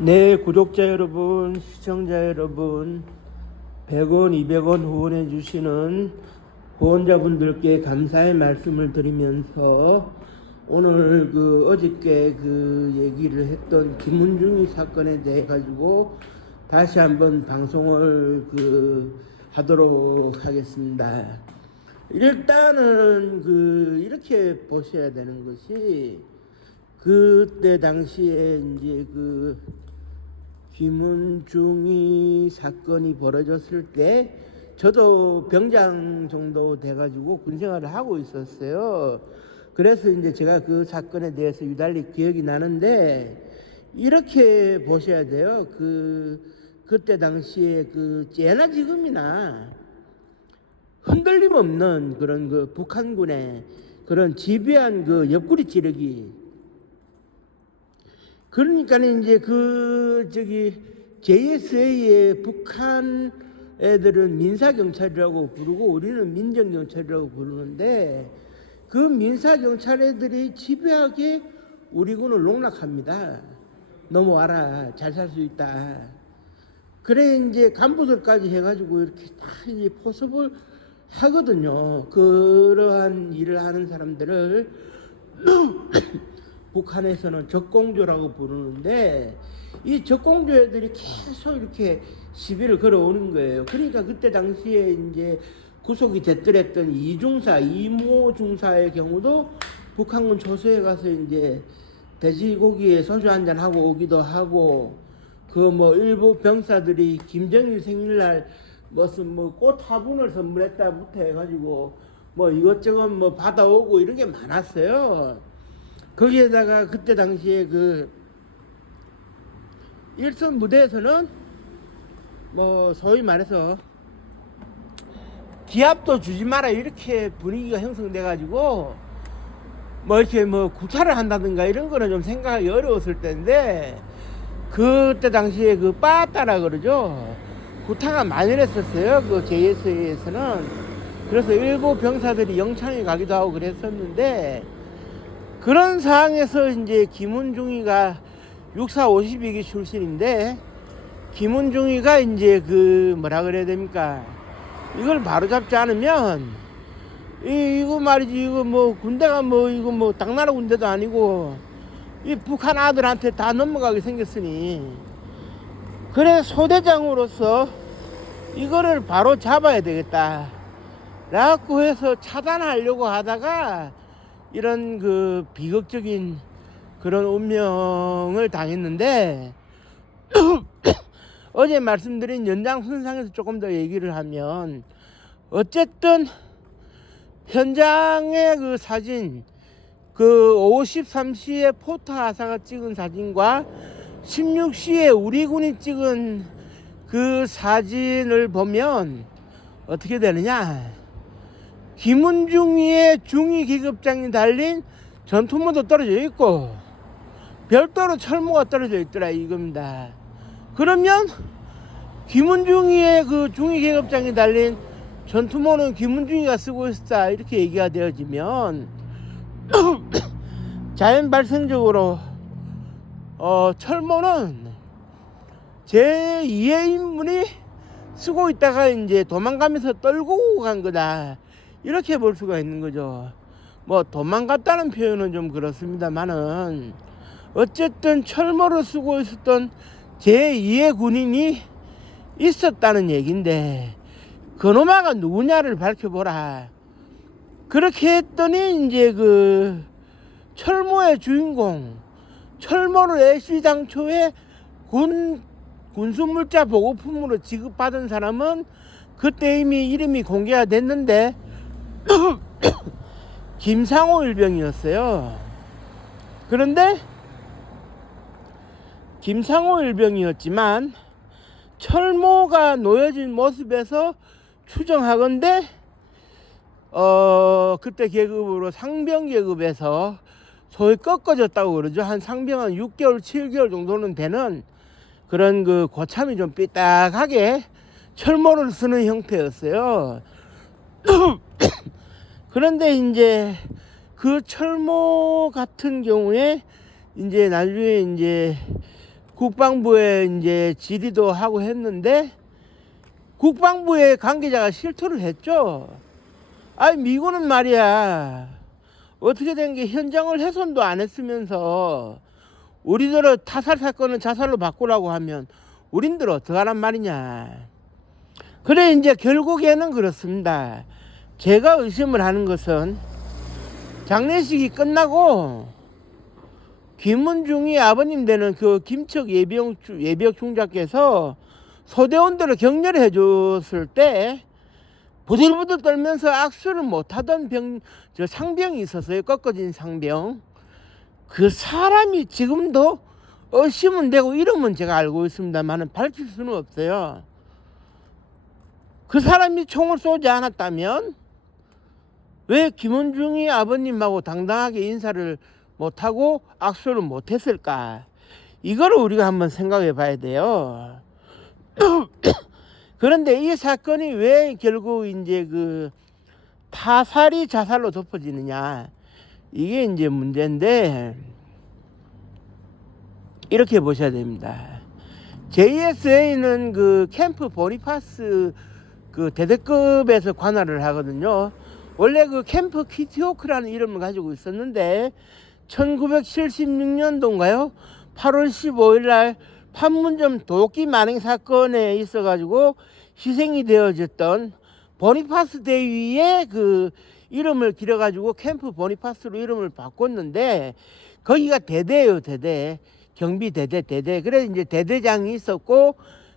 네, 구독자 여러분, 시청자 여러분, 100원, 200원 후원해 주시는 후원자분들께 감사의 말씀을 드리면서 오늘 어저께 얘기를 했던 김은중이 사건에 대해 가지고 다시 한번 방송을 하도록 하겠습니다. 일단은 이렇게 보셔야 되는 것이, 그때 당시에 이제 김은중이 사건이 벌어졌을 때 저도 병장 정도 돼가지고 군생활을 하고 있었어요. 그래서 이제 제가 그 사건에 대해서 유달리 기억이 나는데, 이렇게 보셔야 돼요. 그때 당시에 예나 지금이나 흔들림 없는 그런 북한군의 그런 지배한 옆구리 찌르기. 그러니까 이제 JSA의 북한 애들은 민사경찰이라고 부르고 우리는 민정경찰이라고 부르는데, 그 민사경찰 애들이 집요하게 우리 군을 농락합니다. 넘어와라, 잘 살 수 있다. 그래 이제 간부들까지 해가지고 이렇게 다 이제 포섭을 하거든요. 그러한 일을 하는 사람들을 북한에서는 적공조라고 부르는데, 이 적공조 애들이 계속 이렇게 시비를 걸어오는 거예요. 그러니까 그때 당시에 이제 구속이 됐더랬던 이모 중사의 경우도 북한군 초소에 가서 이제 돼지고기에 소주 한잔 하고 오기도 하고, 일부 병사들이 김정일 생일날 무슨 꽃 화분을 선물했다부터 해가지고 이것저것 받아오고 이런 게 많았어요. 거기에다가 그때 당시에 일선 무대에서는 소위 말해서 기합도 주지 마라 이렇게 분위기가 형성돼 가지고 이렇게 구타를 한다든가 이런 거는 좀 생각하기 어려웠을 때인데, 그때 당시에 빠따라 그러죠. 구타가 만연했었어요. JSA에서는. 그래서 일부 병사들이 영창에 가기도 하고 그랬었는데, 그런 상황에서 이제 김은중이가 육사 52기 출신인데, 김은중이가 이제 뭐라 그래야 됩니까? 이걸 바로잡지 않으면, 이거 말이지, 이거 군대가 이거 당나라 군대도 아니고, 이 북한 아들한테 다 넘어가게 생겼으니, 그래 소대장으로서 이거를 바로 잡아야 되겠다 라고 해서 차단하려고 하다가 이런 비극적인 그런 운명을 당했는데, 어제 말씀드린 연장선상에서 조금 더 얘기를 하면, 어쨌든 현장의 사진, 53시에 포터하사가 찍은 사진과 16시에 우리 군이 찍은 그 사진을 보면 어떻게 되느냐, 김은중이의 중위 계급장이 달린 전투모도 떨어져 있고 별도로 철모가 떨어져 있더라 이겁니다. 그러면 김은중이의 중위 계급장이 달린 전투모는 김은중이가 쓰고 있었다 이렇게 얘기가 되어지면 자연 발생적으로 철모는 제2의 인물이 쓰고 있다가 이제 도망가면서 떨고 간 거다 이렇게 볼 수가 있는 거죠. 도망갔다는 표현은 좀 그렇습니다만은, 어쨌든 철모를 쓰고 있었던 제2의 군인이 있었다는 얘기인데, 그놈아가 누구냐를 밝혀보라. 그렇게 했더니 이제 철모의 주인공, 철모를 애시당초에 군수물자 보급품으로 지급받은 사람은 그때 이미 이름이 공개가 됐는데 김상호 일병이었어요. 그런데 김상호 일병이었지만 철모가 놓여진 모습에서 추정하건대 그때 계급으로 상병 계급에서 소위 꺾어졌다고 그러죠. 한 상병 한 6개월 7개월 정도는 되는 그런 고참이 좀 삐딱하게 철모를 쓰는 형태였어요. 그런데 이제 그 철모 같은 경우에 이제 나중에 이제 국방부에 이제 질의도 하고 했는데 국방부의 관계자가 실토를 했죠. 아니 미군은 말이야 어떻게 된 게 현장을 훼손도 안 했으면서 우리들은 타살 사건을 자살로 바꾸라고 하면 우린들 어떡하란 말이냐. 그래 이제 결국에는 그렇습니다. 제가 의심을 하는 것은 장례식이 끝나고 김은중이 아버님 되는 그 김척 예비역 중장께서 소대원들을 격려해 줬을 때 부들부들 떨면서 악수를 못하던 상병이 있었어요. 꺾어진 상병. 그 사람이 지금도 의심은 되고 이름은 제가 알고 있습니다만 밝힐 수는 없어요. 그 사람이 총을 쏘지 않았다면 왜 김은중이 아버님하고 당당하게 인사를 못하고 악수를 못했을까? 이걸 우리가 한번 생각해 봐야 돼요. 그런데 이 사건이 왜 결국 이제 그 타살이 자살로 덮어지느냐, 이게 이제 문제인데, 이렇게 보셔야 됩니다. JSA는 그 캠프 보니파스 그 대대급에서 관할을 하거든요. 원래 그 캠프 키티오크라는 이름을 가지고 있었는데 1976년도인가요? 8월 15일 날 판문점 도끼 만행 사건에 있어 가지고 희생이 되어졌던 보니파스 대위의 그 이름을 길어 가지고 캠프 보니파스로 이름을 바꿨는데 거기가 대대예요. 대대. 경비 대대. 그래서 이제 대대장이 있었고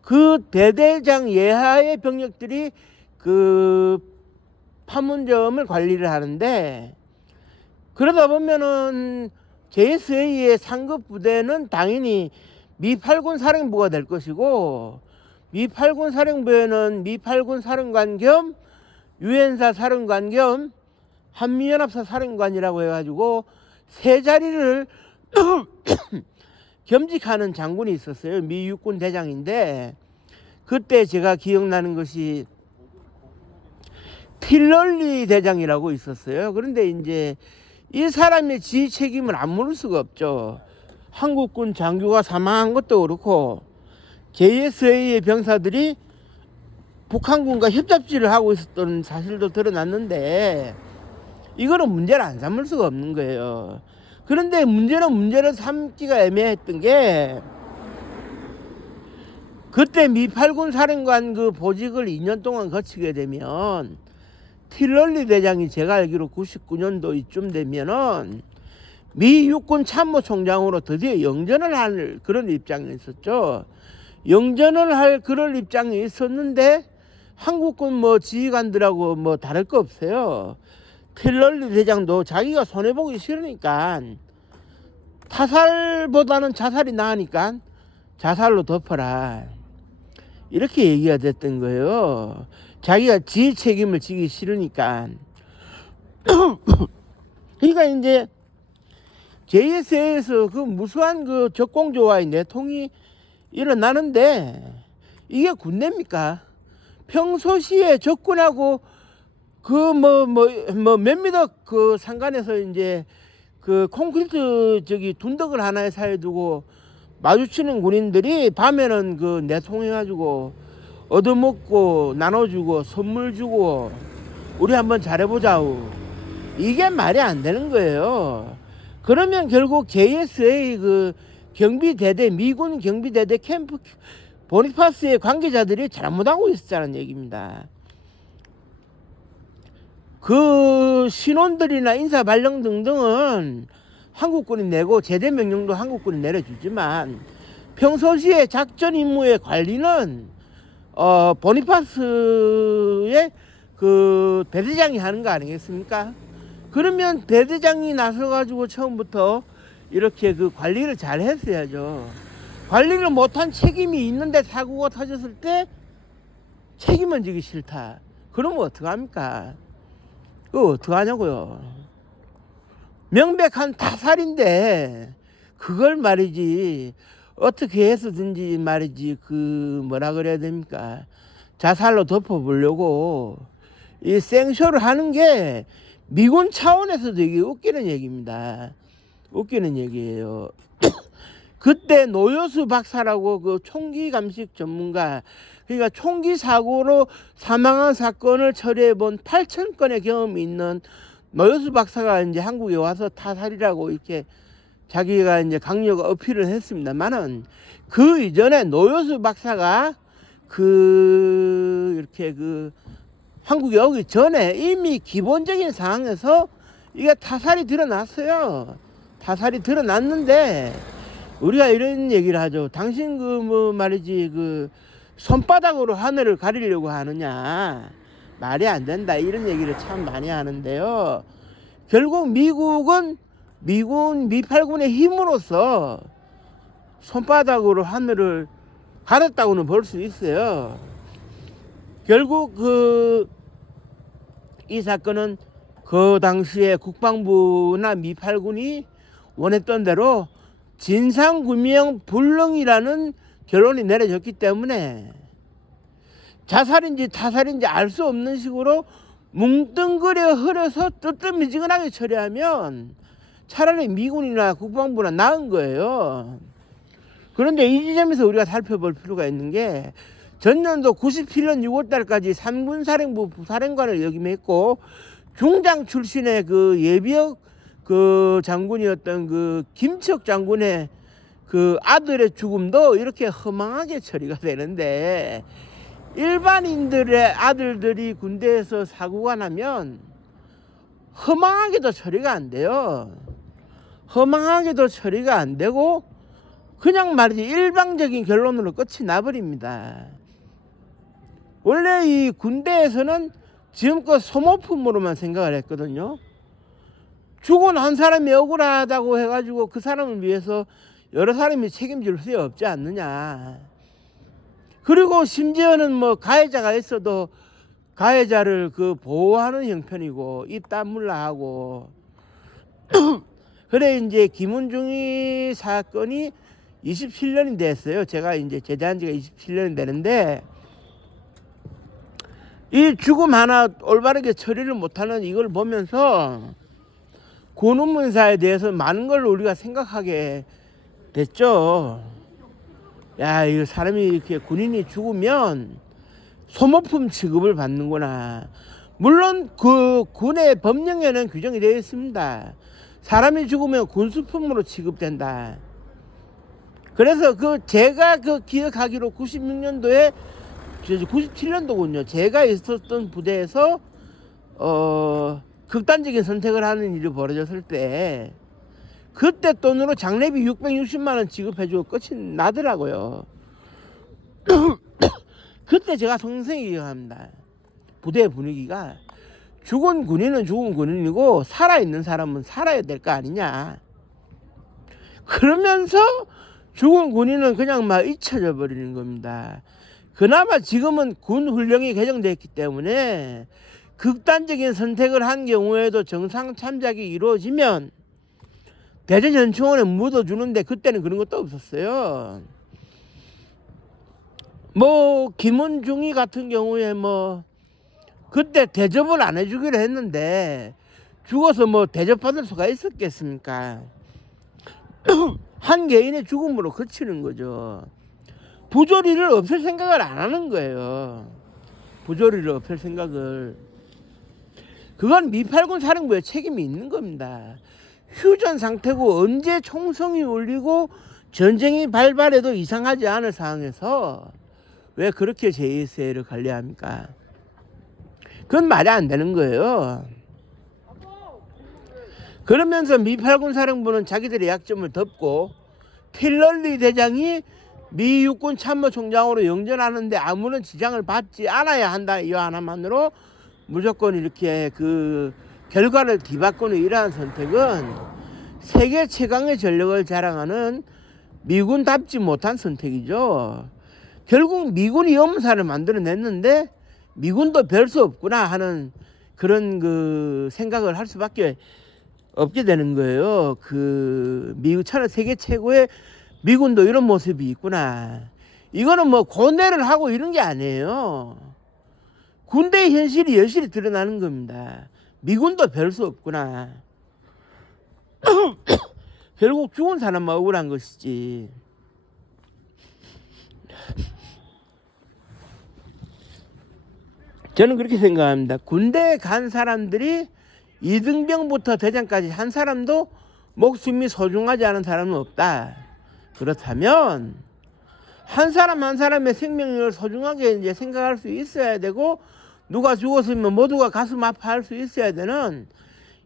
그 대대장 예하의 병력들이 그 판문점을 관리를 하는데, 그러다 보면은 JSA의 상급 부대는 당연히 미 8군 사령부가 될 것이고, 미 8군 사령부에는 미 8군 사령관 겸 유엔사 사령관 겸 한미연합사 사령관이라고 해가지고 세 자리를 겸직하는 장군이 있었어요. 미 육군 대장인데, 그때 제가 기억나는 것이 필럴리 대장이라고 있었어요. 그런데 이제 이 사람의 지휘 책임을 안 물을 수가 없죠. 한국군 장교가 사망한 것도 그렇고 JSA의 병사들이 북한군과 협잡지를 하고 있었던 사실도 드러났는데 이거는 문제를 안 삼을 수가 없는 거예요. 그런데 문제를 삼기가 애매했던 게, 그때 미 8군 사령관 그 보직을 2년 동안 거치게 되면 필럴리 대장이 제가 알기로 99년도 이쯤 되면은 미 육군 참모총장으로 드디어 영전을 할 그런 입장이 있었죠. 영전을 할 그런 입장이 있었는데 한국군 뭐 지휘관들하고 뭐 다를 거 없어요. 필럴리 대장도 자기가 손해보기 싫으니까 타살보다는 자살이 나으니까 자살로 덮어라, 이렇게 얘기가 됐던 거예요. 자기가 지휘 책임을 지기 싫으니까. 그러니까 이제 JSA에서 그 무수한 그 적공조와의 내통이 일어나는데 이게 군대입니까? 평소시에 적군하고 그 몇 미터 그 상간에서 이제 그 콘크리트 둔덕을 하나에 사이에 두고 마주치는 군인들이 밤에는 그 내통해가지고 얻어먹고 나눠주고 선물 주고 우리 한번 잘해보자우, 이게 말이 안 되는 거예요. 그러면 결국 JSA 그 경비대대, 미군 경비대대 캠프 보니파스의 관계자들이 잘못하고 있었다는 얘기입니다. 그 신원들이나 인사 발령 등등은 한국군이 내고 제대 명령도 한국군이 내려주지만 평소시에 작전 임무의 관리는 보니파스의 그 대대장이 하는 거 아니겠습니까? 그러면 대대장이 나서가지고 처음부터 이렇게 그 관리를 잘 했어야죠. 관리를 못한 책임이 있는데 사고가 터졌을 때 책임은 지기 싫다. 그러면 어떡합니까? 그거 어떡하냐고요. 명백한 타살인데 그걸 말이지 어떻게 해서든지 말이지 그 뭐라 그래야 됩니까? 자살로 덮어보려고 이 생쇼를 하는 게 미군 차원에서도 이게 웃기는 얘기입니다. 웃기는 얘기예요. 그때 노여수 박사라고 그 총기 감식 전문가, 그러니까 총기 사고로 사망한 사건을 처리해 본 8,000건의 경험이 있는 노여수 박사가 이제 한국에 와서 타살이라고 이렇게 자기가 이제 강력 어필을 했습니다만은, 그 이전에 노여수 박사가 이렇게 한국에 오기 전에 이미 기본적인 상황에서 이게 타살이 드러났어요. 타살이 드러났는데, 우리가 이런 얘기를 하죠. 당신 말이지, 손바닥으로 하늘을 가리려고 하느냐. 말이 안 된다. 이런 얘기를 참 많이 하는데요. 결국 미국은 미8군의 힘으로써 손바닥으로 하늘을 가렸다고는 볼 수 있어요. 결국 이 사건은 그 당시에 국방부나 미8군이 원했던 대로 진상규명 불능이라는 결론이 내려졌기 때문에 자살인지 타살인지 알 수 없는 식으로 뭉뚱그려 흐려서 뜨뜻미지근하게 처리하면 차라리 미군이나 국방부나 나은 거예요. 그런데 이 지점에서 우리가 살펴볼 필요가 있는 게, 전년도 97년 6월달까지 3군 사령부 부사령관을 역임했고 중장 출신의 예비역 장군이었던 김척 장군의 아들의 죽음도 이렇게 허망하게 처리가 되는데, 일반인들의 아들들이 군대에서 사고가 나면 허망하게도 처리가 안 돼요. 허망하게도 처리가 안 되고 그냥 말이지 일방적인 결론으로 끝이 나버립니다. 원래 이 군대에서는 지금껏 소모품으로만 생각을 했거든요. 죽은 한 사람이 억울하다고 해가지고 그 사람을 위해서 여러 사람이 책임질 수 없지 않느냐. 그리고 심지어는 가해자가 있어도 가해자를 보호하는 형편이고 입 다물라 하고 그래 이제 김은중이 사건이 27년이 됐어요. 제가 이제 제대한 지가 27년이 되는데, 이 죽음 하나 올바르게 처리를 못하는 이걸 보면서 군운문사에 대해서 많은 걸 우리가 생각하게 됐죠. 야, 이 사람이 이렇게 군인이 죽으면 소모품 취급을 받는구나. 물론 군의 법령에는 규정이 되어 있습니다. 사람이 죽으면 군수품으로 취급된다. 그래서 제가 기억하기로 96년도에 97년도군요. 제가 있었던 부대에서 극단적인 선택을 하는 일이 벌어졌을 때, 그때 돈으로 장례비 660만 원 지급해주고 끝이 나더라고요. 그때 제가 평생 기억합니다. 부대 분위기가 죽은 군인은 죽은 군인이고 살아있는 사람은 살아야 될 거 아니냐. 그러면서 죽은 군인은 그냥 막 잊혀져 버리는 겁니다. 그나마 지금은 군 훈령이 개정됐기 때문에 극단적인 선택을 한 경우에도 정상 참작이 이루어지면 대전현충원에 묻어주는데, 그때는 그런 것도 없었어요. 김은중이 같은 경우에 그때 대접을 안 해주기로 했는데 죽어서 대접받을 수가 있었겠습니까? 한 개인의 죽음으로 그치는 거죠. 부조리를 없앨 생각을 안 하는 거예요. 부조리를 없앨 생각을. 그건 미8군 사령부의 책임이 있는 겁니다. 휴전 상태고 언제 총성이 울리고 전쟁이 발발해도 이상하지 않을 상황에서 왜 그렇게 제2세를 관리합니까? 그건 말이 안 되는 거예요. 그러면서 미8군 사령부는 자기들의 약점을 덮고 필럴리 대장이 미 육군 참모총장으로 영전하는데 아무런 지장을 받지 않아야 한다. 이 하나만으로 무조건 이렇게 결과를 뒤바꾸는 이러한 선택은 세계 최강의 전력을 자랑하는 미군답지 못한 선택이죠. 결국 미군이 염사를 만들어냈는데 미군도 별 수 없구나 하는 그런 생각을 할 수밖에 없게 되는 거예요. 미국 세계 최고의 미군도 이런 모습이 있구나. 이거는 고뇌를 하고 이런 게 아니에요. 군대의 현실이 여실히 드러나는 겁니다. 미군도 별 수 없구나. 결국 죽은 사람만 억울한 것이지. 저는 그렇게 생각합니다. 군대에 간 사람들이 이등병부터 대장까지 한 사람도 목숨이 소중하지 않은 사람은 없다. 그렇다면 한 사람 한 사람의 생명을 소중하게 이제 생각할 수 있어야 되고, 누가 죽었으면 모두가 가슴 아파할 수 있어야 되는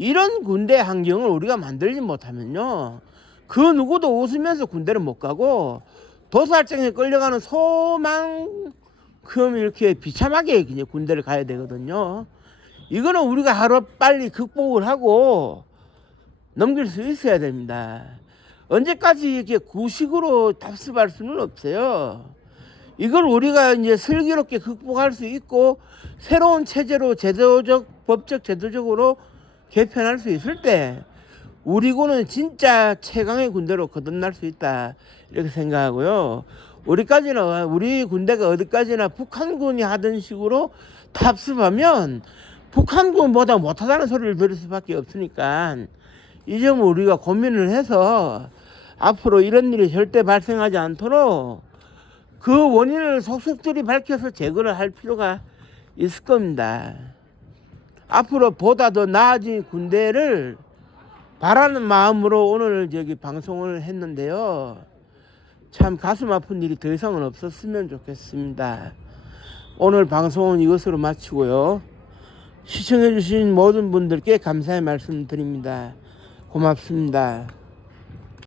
이런 군대 환경을 우리가 만들지 못하면요, 그 누구도 웃으면서 군대를 못 가고 도살장에 끌려가는 소만큼 이렇게 비참하게 이제 군대를 가야 되거든요. 이거는 우리가 하루 빨리 극복을 하고 넘길 수 있어야 됩니다. 언제까지 이렇게 구식으로 답습할 수는 없어요. 이걸 우리가 이제 슬기롭게 극복할 수 있고 새로운 체제로 제도적, 법적, 제도적으로 개편할 수 있을 때 우리 군은 진짜 최강의 군대로 거듭날 수 있다, 이렇게 생각하고요. 우리 군대가 어디까지나 북한군이 하던 식으로 답습하면 북한군보다 못하다는 소리를 들을 수밖에 없으니까 이 점을 우리가 고민을 해서 앞으로 이런 일이 절대 발생하지 않도록 그 원인을 속속들이 밝혀서 제거를 할 필요가 있을 겁니다. 앞으로 보다 더 나아진 군대를 바라는 마음으로 오늘 방송을 했는데요. 참 가슴 아픈 일이 더 이상은 없었으면 좋겠습니다. 오늘 방송은 이것으로 마치고요. 시청해 주신 모든 분들께 감사의 말씀 드립니다. 고맙습니다.